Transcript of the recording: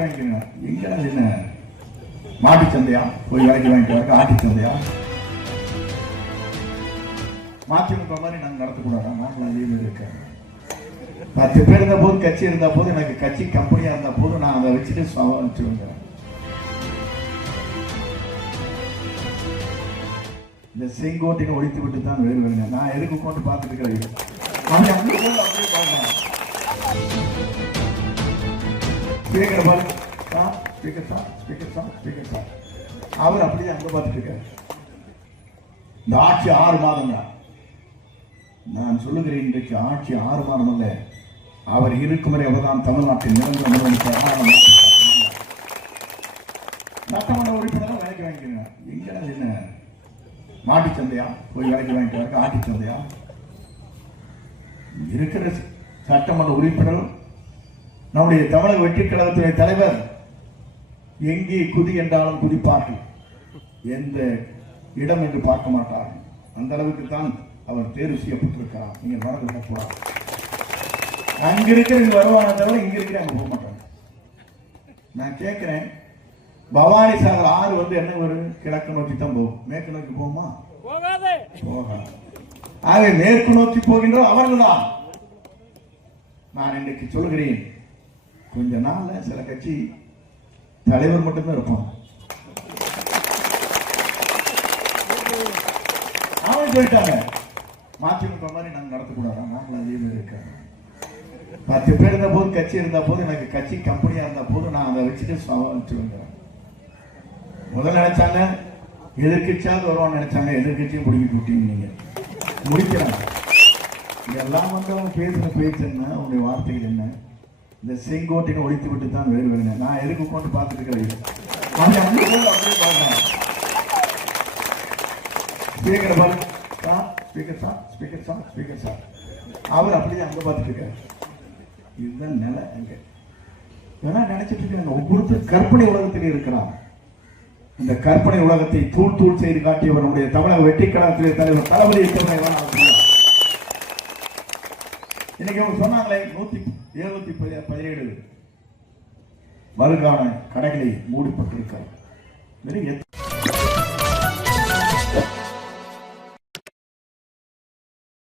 விலைக்கு வாங்கிக்கோங்க. எங்க என்ன மாட்டு சந்தையா? போய் விலைக்கு வாங்கிட்டு ஆட்டு சந்தையா? மதிமுக மாதிரி நாங்கள் நடத்தக்கூடாதா? நாங்கள் லீவு இருக்கேன். 10 பேர் இருந்த போது, கட்சி இருந்த போது, எனக்கு கட்சி கம்பெனியா இருந்த போது நான் அதை வச்சுட்டு வச்சுருந்தேன். இந்த செங்கோட்டையை ஒழித்து விட்டு தான் வேறு வேணுங்க. நான் எதுக்கு கொண்டு பார்த்துட்டு இருக்கிறேன். அவர் அப்படியே அங்க பார்த்துட்டு இருக்காரு. இந்த ஆட்சி 6 மாதம் தான். நான் சொல்லுகிறேன், இன்றைக்கு ஆட்சி 6 மாதம் அல்ல. அவர் இருக்கும் வரை அவர்தான் தமிழ்நாட்டில் நிரந்தர முதலமைச்சர். சட்டமன்ற உறுப்பினரும் வேலைக்கு வாங்கிக்கிறேன். எங்க என்ன மாட்டு சந்தையா? போய் வேலைக்கு வாங்கிட்டு ஆட்டு சந்தையா? இருக்கிற சட்டமன்ற உறுப்பினரும் நம்முடைய தமிழக வெற்றி கழகத்துடைய தலைவர் எங்கே குதி என்றாலும் குதிப்பார்கள், எந்த இடம் என்று பார்க்க மாட்டார்கள். அந்த அளவுக்கு தான் அவர் தேர்வு செய்யப்பட்டிருக்கிறார். நீங்க மறந்து விடக்கூடாது. அங்க இருக்கிறவங்க வருவான தவிர இங்க இருக்கிற அங்க போக மாட்டாங்க. நான் கேட்கிறேன், பவானி சாகர் ஆறு என்ன வரும்? கிழக்கு நோக்கி தான் போகும். மேற்கு நோக்கி போகுமா? போகாது. ஆகவே மேற்கு நோக்கி போகின்ற அவர்கள் தான். நான் இன்றைக்கு சொல்கிறேன், கொஞ்ச நாள்ல சில கட்சி தலைவர் மட்டும்தான் இருப்பான். அவன் சொல்லிட்டாங்க, மதிமுக மாதிரி நாங்கள் நடத்தக்கூடாதா? நாங்கள் லீவு இருக்கேன். 10 பேர் இருந்த போது, கட்சி இருந்த போது, எனக்கு கட்சி கம்பெனியா இருந்த போது நான் அதை வச்சுட்டு வச்சுருந்தேன். முதல்ல நினைச்சாங்க எதிர்கட்சியாவது வருவான்னு நினைச்சாங்க. எதிர்கட்சியும் பிடிக்கிட்டு விட்டீங்க. நீங்க முடிக்கிறாங்க. இதெல்லாம் அவங்க பேசின பேச்சு என்ன, அவங்களுடைய வார்த்தைகள் என்ன? இந்த செங்கோட்டையை ஒழித்து விட்டு தான் வேறு வேணுங்க. நான் எதுக்கு கொண்டு பார்த்துட்டு இருக்கிறேன். அவர் அப்படியே அங்க பார்த்துட்டு இருக்காரு. இதுதான் நிலை. அங்க ஏன்னா நினைச்சிட்டு இருக்காங்க, ஒவ்வொருத்தர் கற்பனை உலகத்திலே இருக்கிறார். இந்த கற்பனை உலகத்தை தூள் தூள் செய்து காட்டியவர் நம்முடைய தமிழக வெற்றி கழகத்திலே தலைவர் தளபதி. இன்னைக்கு அவங்க சொன்னாங்களே 117 வருகான கடைகளை மூடிப்பட்டிருக்கிறார்.